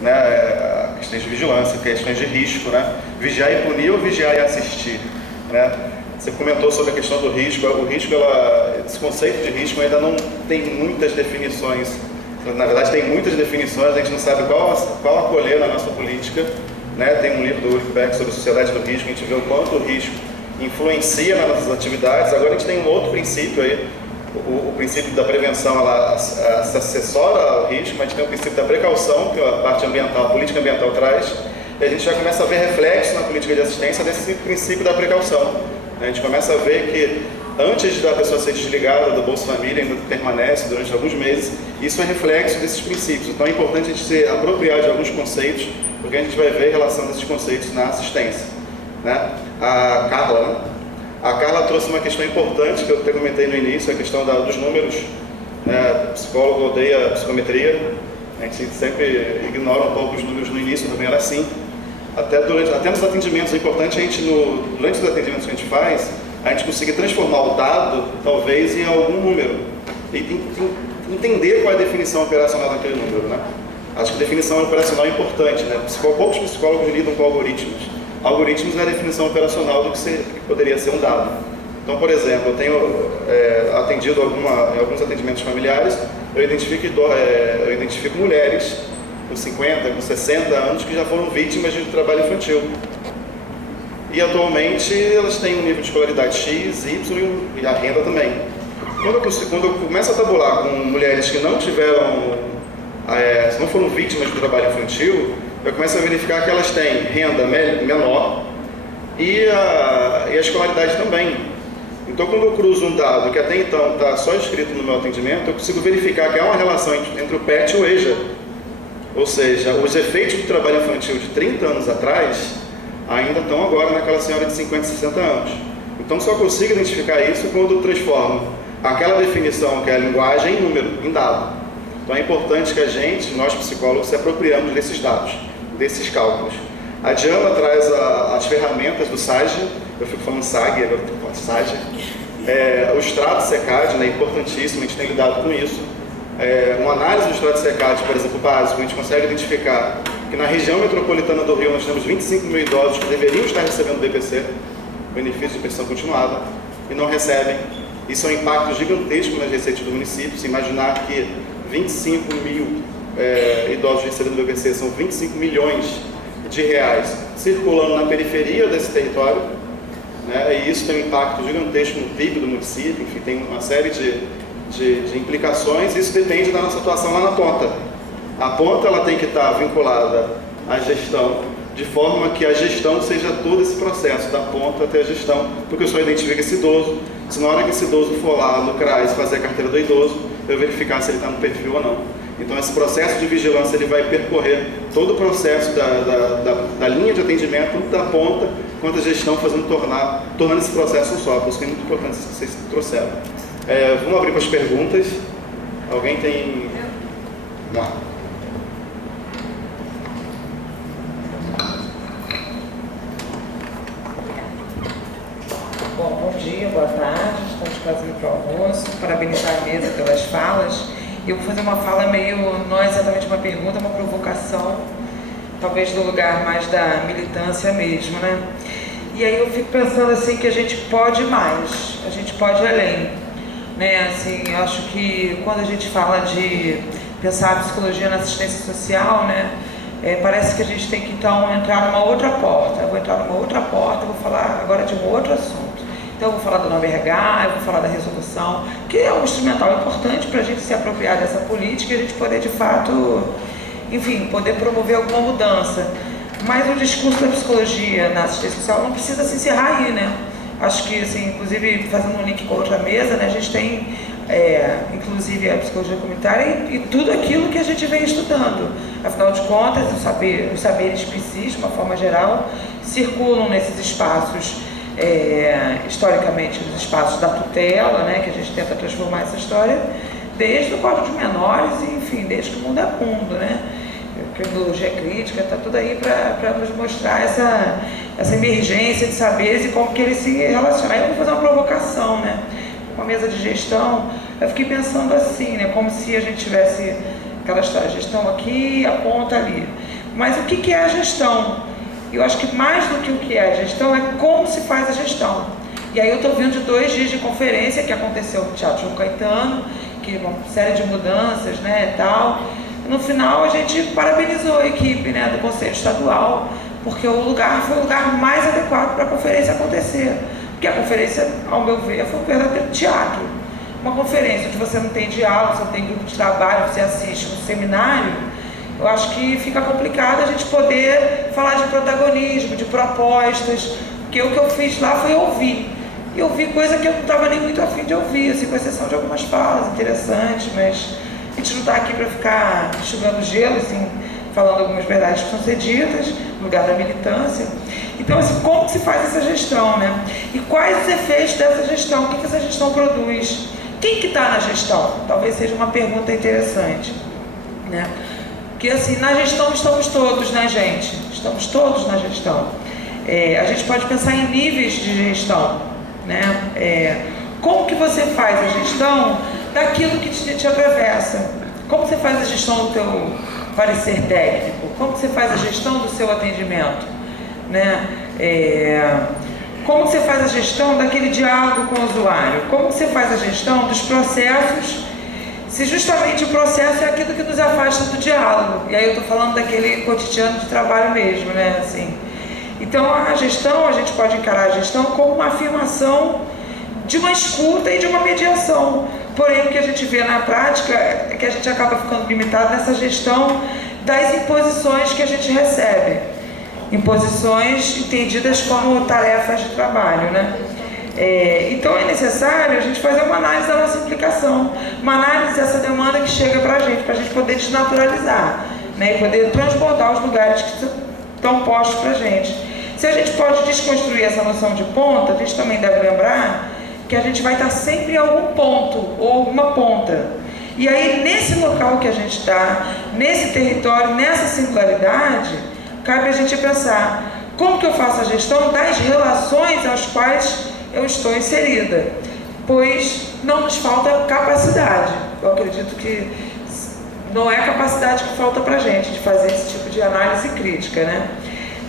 né, questões de vigilância, questões de risco, né, vigiar e punir ou vigiar e assistir, né. Você comentou sobre a questão do risco. O risco, esse conceito de risco ainda não tem muitas definições. Na verdade, tem muitas definições, a gente não sabe qual acolher na nossa política, né? Tem um livro do Ulrich Beck sobre a sociedade do risco, a gente vê o quanto o risco influencia nas nossas atividades. Agora a gente tem um outro princípio aí, o princípio da prevenção, ela se assessora ao risco, mas a gente tem o princípio da precaução, que a parte ambiental, a política ambiental traz, e a gente já começa a ver reflexo na política de assistência desse princípio da precaução. A gente começa a ver que antes da pessoa ser desligada do Bolsa Família, ainda permanece durante alguns meses, isso é reflexo desses princípios. Então é importante a gente se apropriar de alguns conceitos, porque a gente vai ver a relação desses conceitos na assistência, né? A Carla trouxe uma questão importante que eu até comentei no início, a questão dos números, né? O psicólogo odeia a psicometria, a gente sempre ignora um pouco os números. No início também era assim. Até nos atendimentos, é importante a gente, durante os atendimentos que a gente faz, a gente conseguir transformar o dado, talvez, em algum número. E entender qual é a definição operacional daquele número, né? Acho que a definição operacional é importante, né? Poucos psicólogos lidam com algoritmos. Algoritmos é a definição operacional do que poderia ser um dado. Então, por exemplo, eu tenho atendido em alguns atendimentos familiares, eu identifico mulheres com 50, com 60 anos que já foram vítimas de trabalho infantil. E atualmente elas têm um nível de escolaridade X, Y e a renda também. Quando eu começo a tabular com mulheres que não não foram vítimas do trabalho infantil, eu começo a verificar que elas têm renda menor e a escolaridade também. Então, quando eu cruzo um dado que até então está só escrito no meu atendimento, eu consigo verificar que há uma relação entre o PET e o EJA. Ou seja, os efeitos do trabalho infantil de 30 anos atrás ainda estão agora naquela senhora de 50, 60 anos. Então só consigo identificar isso quando eu transformo aquela definição, que é a linguagem, em número, em dado. Então é importante que nós psicólogos, se apropriamos desses dados, desses cálculos. A Diana traz as ferramentas do SAGE, eu fico falando SAG, agora eu estou falando SAGE. O extrato SECAD, né, é importantíssimo, a gente tem lidado com isso. Uma análise do extrato SECAD, por exemplo, básico, a gente consegue identificar que na região metropolitana do Rio nós temos 25 mil idosos que deveriam estar recebendo BPC, benefício de pensão continuada, e não recebem. Isso é um impacto gigantesco nas receitas do município. Se imaginar que 25 mil idosos recebendo BPC são 25 milhões de reais circulando na periferia desse território, né? E isso tem um impacto gigantesco no PIB do município, enfim, tem uma série de implicações. Isso depende da nossa atuação lá na ponta. A ponta ela tem que estar vinculada à gestão, de forma que a gestão seja todo esse processo, da ponta até a gestão, porque eu só identifico esse idoso, se na hora que esse idoso for lá no CRAS fazer a carteira do idoso, eu verificar se ele está no perfil ou não. Então esse processo de vigilância ele vai percorrer todo o processo da linha de atendimento, tanto da ponta quanto a gestão, tornando esse processo um só. Por isso que é muito importante isso que vocês trouxeram. Vamos abrir para as perguntas. Alguém tem... Vamos lá. Bom dia, boa tarde, estamos quase para o almoço. Parabenizar a mesa pelas falas. Eu vou fazer uma fala meio, não exatamente uma pergunta, uma provocação, talvez do lugar mais da militância mesmo, né? E aí eu fico pensando assim que a gente pode mais, a gente pode ir além, né? Assim, eu acho que quando a gente fala de pensar a psicologia na assistência social, né? Parece que a gente tem que então entrar numa outra porta. Eu vou entrar numa outra porta, vou falar agora de um outro assunto. Então eu vou falar do nome RH, eu vou falar da resolução, que é um instrumental importante para a gente se apropriar dessa política e a gente poder de fato, enfim, poder promover alguma mudança. Mas o discurso da psicologia na assistência social não precisa se encerrar aí, né? Acho que, assim, inclusive fazendo um link com a outra mesa, né, a gente tem inclusive a psicologia comunitária e tudo aquilo que a gente vem estudando. Afinal de contas, os saberes psis, de uma forma geral, circulam nesses espaços, historicamente, os espaços da tutela, né, que a gente tenta transformar essa história, desde o Código de Menores e, enfim, desde que o mundo é mundo, né? A criminologia crítica está tudo aí para nos mostrar essa emergência de saberes e como que eles se relacionam. Aí eu vou fazer uma provocação, né? Com a mesa de gestão, eu fiquei pensando assim, né? Como se a gente tivesse aquela história, gestão aqui, a ponta ali. Mas o que é a gestão? Eu acho que mais do que o que é a gestão é como se faz a gestão. E aí eu estou vindo de 2 dias de conferência que aconteceu no Teatro João Caetano, que uma série de mudanças, né, e tal. No final a gente parabenizou a equipe, né, do Conselho Estadual, porque o lugar foi o lugar mais adequado para a conferência acontecer. Porque a conferência, ao meu ver, foi um verdadeiro teatro. Uma conferência onde você não tem diálogo, você não tem grupo de trabalho, você assiste um seminário, eu acho que fica complicado a gente poder falar de protagonismo, de propostas, porque o que eu fiz lá foi ouvir. E ouvi coisa que eu não estava nem muito afim de ouvir, assim, com exceção de algumas falas interessantes, mas a gente não está aqui para ficar enxugando gelo, assim, falando algumas verdades que são ditas, no lugar da militância. Então, assim, como que se faz essa gestão, né? E quais os efeitos dessa gestão? O que essa gestão produz? Quem que está na gestão? Talvez seja uma pergunta interessante, né? Porque, assim, na gestão estamos todos, né, gente? Estamos todos na gestão. A gente pode pensar em níveis de gestão, né? Como que você faz a gestão daquilo que te atravessa? Como você faz a gestão do teu parecer técnico? Como que você faz a gestão do seu atendimento? Né? Como que você faz a gestão daquele diálogo com o usuário? Como que você faz a gestão dos processos, se justamente o processo é aquilo que nos afasta do diálogo? E aí eu estou falando daquele cotidiano de trabalho mesmo, né? Assim, então a gestão, a gente pode encarar a gestão como uma afirmação de uma escuta e de uma mediação. Porém, o que a gente vê na prática é que a gente acaba ficando limitado nessa gestão das imposições que a gente recebe. Imposições entendidas como tarefas de trabalho, né? Então é necessário a gente fazer uma análise da nossa implicação, uma análise dessa demanda que chega para a gente poder desnaturalizar, né? E poder transbordar os lugares que estão postos para a gente. Se a gente pode desconstruir essa noção de ponta, a gente também deve lembrar que a gente vai estar sempre em algum ponto ou alguma ponta. E aí, nesse local que a gente está, nesse território, nessa singularidade, cabe a gente pensar como que eu faço a gestão das relações às quais eu estou inserida, pois não nos falta capacidade. Eu acredito que não é a capacidade que falta para a gente de fazer esse tipo de análise crítica, né?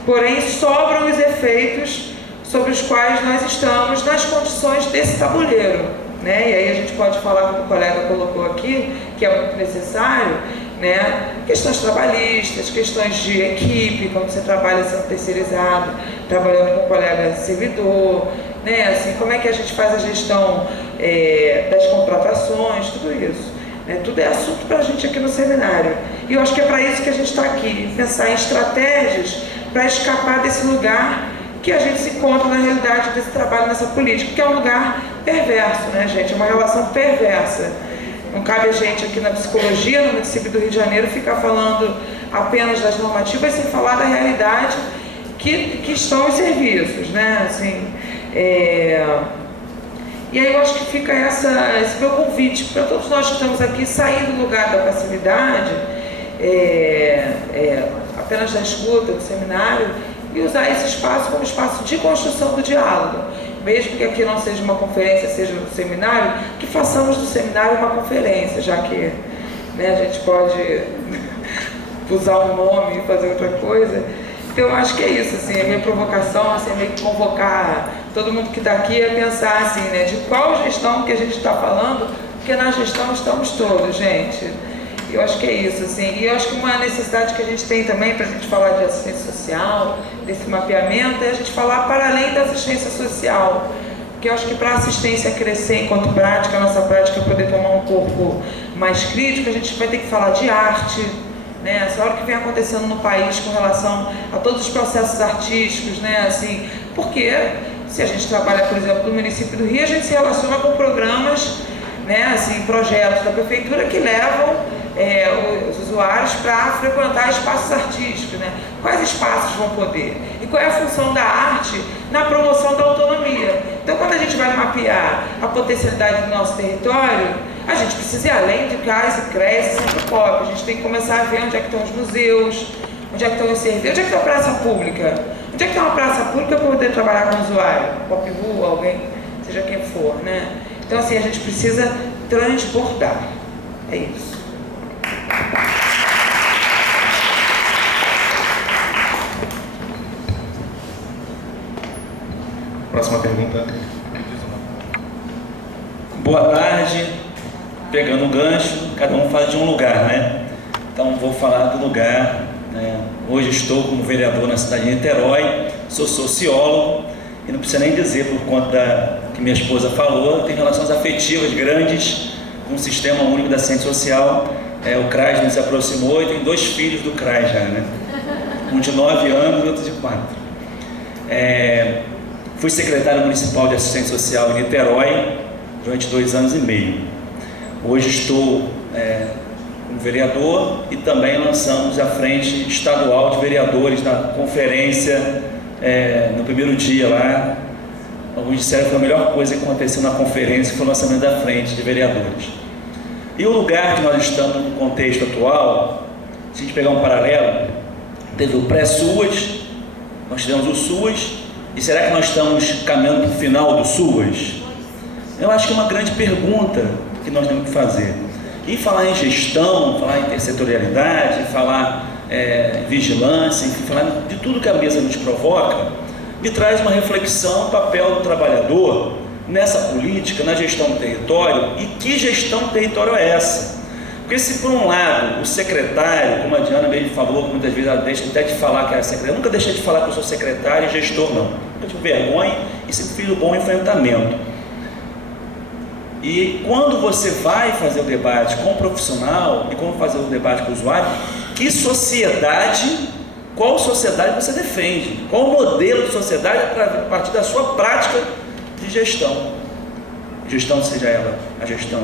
Porém, sobram os efeitos sobre os quais nós estamos nas condições desse tabuleiro, né? E aí a gente pode falar, como o colega colocou aqui, que é muito necessário, né? Questões trabalhistas, questões de equipe, quando você trabalha sendo terceirizado, trabalhando com um colega servidor, né? Assim, como é que a gente faz a gestão das contratações, tudo isso, né? Tudo é assunto para a gente aqui no seminário. E eu acho que é para isso que a gente está aqui, pensar em estratégias para escapar desse lugar que a gente se encontra na realidade desse trabalho, nessa política, que é um lugar perverso, né, gente? É uma relação perversa. Não cabe a gente aqui na psicologia, no município do Rio de Janeiro, ficar falando apenas das normativas sem falar da realidade que estão os serviços, né? Assim, E aí eu acho que fica esse meu convite para todos nós que estamos aqui, sair do lugar da passividade, apenas da escuta, do seminário, e usar esse espaço como espaço de construção do diálogo. Mesmo que aqui não seja uma conferência, seja um seminário, que façamos do seminário uma conferência, já que, né, a gente pode usar um nome e fazer outra coisa. Então eu acho que é isso, assim, a minha provocação, assim, é meio que convocar todo mundo que está aqui a pensar assim, né, de qual gestão que a gente está falando, porque na gestão estamos todos, gente. Eu acho que é isso, assim, e eu acho que uma necessidade que a gente tem também para a gente falar de assistência social, desse mapeamento, é a gente falar para além da assistência social, porque eu acho que para a assistência crescer enquanto prática, a nossa prática poder tomar um corpo mais crítico, a gente vai ter que falar de arte, né? Essa hora que vem acontecendo no país com relação a todos os processos artísticos, né? Assim, porque se a gente trabalha, por exemplo, no município do Rio, a gente se relaciona com programas, né? Assim, projetos da prefeitura que levam os usuários para frequentar espaços artísticos, né? Quais espaços vão poder? E qual é a função da arte na promoção da autonomia? Então, quando a gente vai mapear a potencialidade do nosso território, a gente precisa ir além de CAIS e CRES e Centro Pop. A gente tem que começar a ver onde é que estão os museus, onde é que estão os serviços, onde é que está a praça pública, onde é que está uma praça pública para poder trabalhar com o usuário, Pop Rua, alguém, seja quem for, né? Então, assim, a gente precisa transbordar. É isso. próxima pergunta. Boa tarde. Pegando o gancho, cada um fala de um lugar, né? Então vou falar do lugar, né? Hoje estou como vereador na cidade de Niterói, sou sociólogo e não precisa nem dizer por conta que minha esposa falou, tem relações afetivas grandes com o Sistema Único da Assistência Social. O CRAS nos aproximou e tem 2 filhos do CRAS já, né? Um de 9 anos e outro de 4. Fui secretário municipal de assistência social em Niterói durante 2 anos e meio. Hoje estou como vereador e também lançamos a frente estadual de vereadores na conferência no primeiro dia lá. Alguns disseram que foi a melhor coisa que aconteceu na conferência, foi o lançamento da frente de vereadores. E o lugar que nós estamos no contexto atual, se a gente pegar um paralelo, teve o pré-SUAS, nós tivemos o SUAS, e será que nós estamos caminhando para o final do SUAS? Eu acho que é uma grande pergunta que nós temos que fazer. E falar em gestão, falar em intersetorialidade, falar vigilância, enfim, falar de tudo que a mesa nos provoca, me traz uma reflexão do papel do trabalhador nessa política, na gestão do território, e que gestão do território é essa? Porque se por um lado o secretário, como a Diana mesmo falou, muitas vezes ela deixa até de falar que é secretária, eu nunca deixei de falar que eu sou secretário e gestor não, nunca tive vergonha e sempre fiz um bom enfrentamento. E quando você vai fazer o debate com o profissional e quando fazer o debate com o usuário, que sociedade, qual sociedade você defende? Qual o modelo de sociedade a partir da sua prática de gestão? Gestão, seja ela a gestão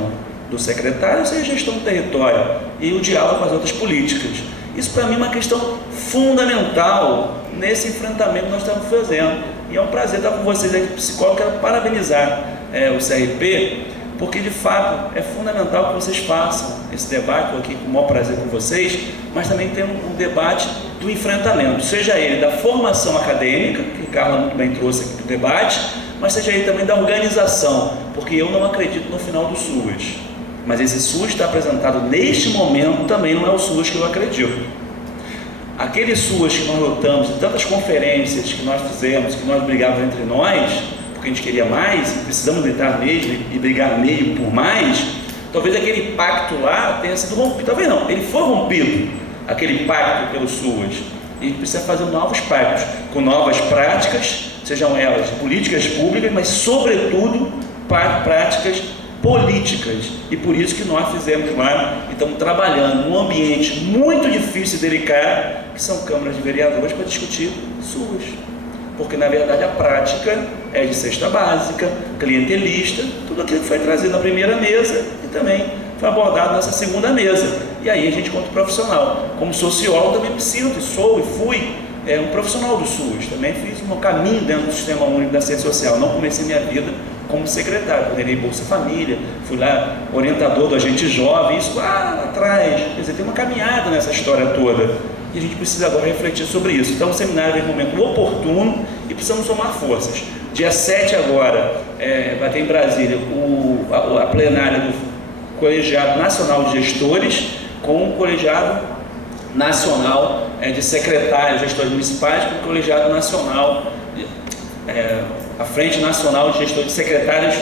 do secretário, seja a gestão do território e o diálogo com as outras políticas. Isso para mim é uma questão fundamental nesse enfrentamento que nós estamos fazendo. E é um prazer estar com vocês aqui, psicólogo. Quero parabenizar o CRP, porque de fato é fundamental que vocês façam esse debate. Estou aqui com o maior prazer com vocês, mas também tem um debate do enfrentamento, seja ele da formação acadêmica, que Carla muito bem trouxe aqui para o debate, mas seja ele também da organização, porque eu não acredito no final do SUAS, mas esse SUAS está apresentado neste momento também não é o SUAS que eu acredito. Aquele SUAS que nós lutamos, em tantas conferências que nós fizemos, que nós brigávamos entre nós, porque a gente queria mais, e precisamos gritar mesmo e brigar meio por mais, talvez aquele pacto lá tenha sido rompido, talvez não, ele foi rompido, aquele pacto pelo SUAS, e a gente precisa fazer novos pactos, com novas práticas, sejam elas políticas públicas, mas sobretudo práticas políticas, e por isso que nós fizemos lá, e estamos trabalhando num ambiente muito difícil e delicado, que são câmaras de vereadores, para discutir SUAS, porque na verdade a prática é de cesta básica, clientelista, tudo aquilo que foi trazido na primeira mesa e também foi abordado nessa segunda mesa, e aí a gente conta o profissional, como sociólogo também me sinto, sou e fui um profissional do SUAS, também fiz um caminho dentro do Sistema Único da Assistência Social, não comecei minha vida como secretário, coordenei Bolsa Família, fui lá orientador do agente jovem, isso lá atrás, quer dizer, tem uma caminhada nessa história toda, e a gente precisa agora refletir sobre isso. Então o seminário é um momento oportuno e precisamos somar forças. Dia 7 agora, vai ter em Brasília a plenária do Colegiado Nacional de Gestores com o Colegiado Nacional de Secretários, Gestores Municipais, com o Colegiado Nacional, a Frente Nacional de Gestores de Secretários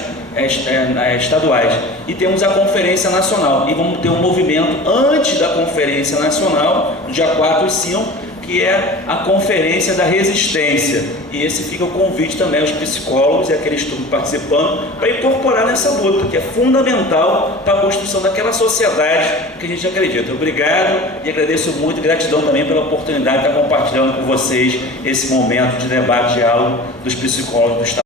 estaduais. E temos a Conferência Nacional. E vamos ter um movimento antes da Conferência Nacional, no dia 4 e 5, que é a Conferência da Resistência. E esse fica o convite também aos psicólogos e aqueles que estão participando para incorporar nessa luta, que é fundamental para a construção daquela sociedade que a gente acredita. Obrigado e agradeço muito, gratidão também pela oportunidade de estar compartilhando com vocês esse momento de debate e diálogo dos psicólogos do Estado.